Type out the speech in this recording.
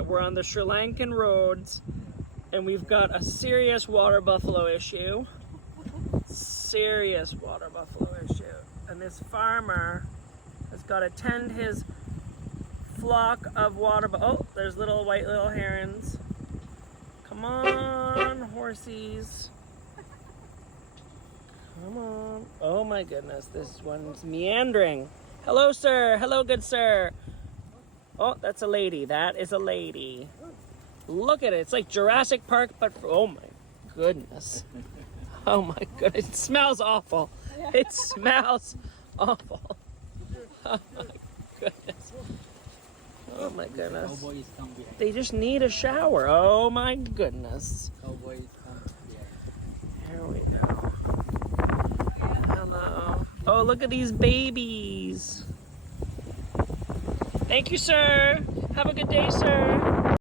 We're on the Sri Lankan roads, and we've got a serious water buffalo issue. Serious water buffalo issue. And this farmer has got to tend his flock of water buffalo. Oh, there's little white little herons. Come on, horsies. Come on. Oh my goodness, this one's meandering. Hello, sir. Hello, good sir. Oh, that's a lady. That is a lady. Look at it. It's like Jurassic Park, but oh my goodness. Oh my goodness. It smells awful. It smells awful. Oh my goodness. Oh my goodness. Cowboys come behind. They just need a shower. Oh my goodness. Cowboys come behind. Here we go. Hello. Oh, look at these babies. Thank you, sir. Have a good day, sir.